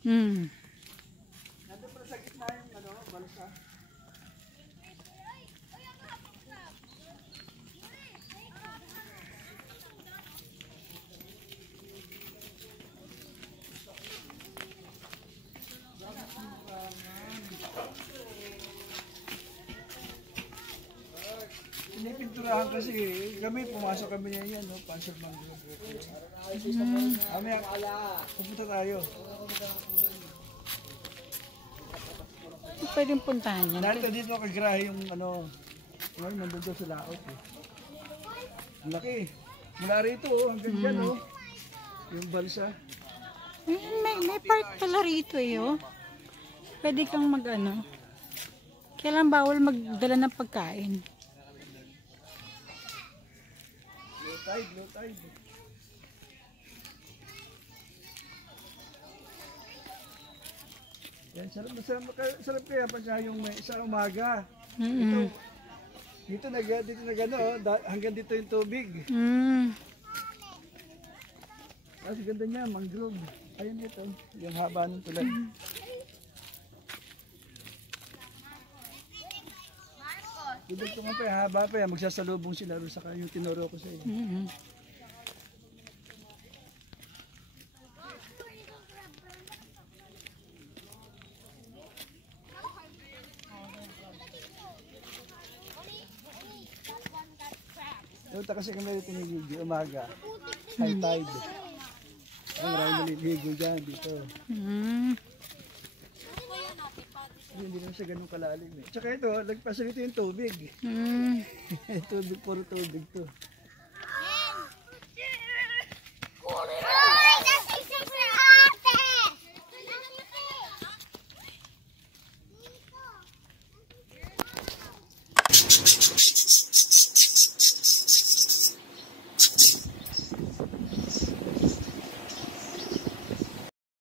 Hmm. Nandun pala sa gitna yung ano, balsa. Pinipinturahan kasi kami, pumasok kami yan, no? Pansel mangrove. Mamaya, pupunta tayo. Pwedeng puntahan yan. Narito dito kagrahe yung ano, ngayon nandun doon sa laot eh. Ang laki. Mula rito hanggang dyan yung balsa. May park pala rito eh, oh. Pwede kang mag-ano. Kailan bawal magdala ng pagkain. Low tide, low tide. Yan, sarap kaya pagka yung sa umaga. Dito hanggang dito yung tubig. Kasi ganda niya, mangrove. Ayun ito, yung haba ng tulad. Dito nga pa, haba pa yan, magsasalubong sila rin sa yung tinuro ko sa inyo. Punta kasi kami dito ni umaga. High tide. Ang marami maliligo dyan dito. Hindi naman siya ganun kalalim eh. Tsaka ito, lagpasan ito yung tubig. Tubig, puro tubig to.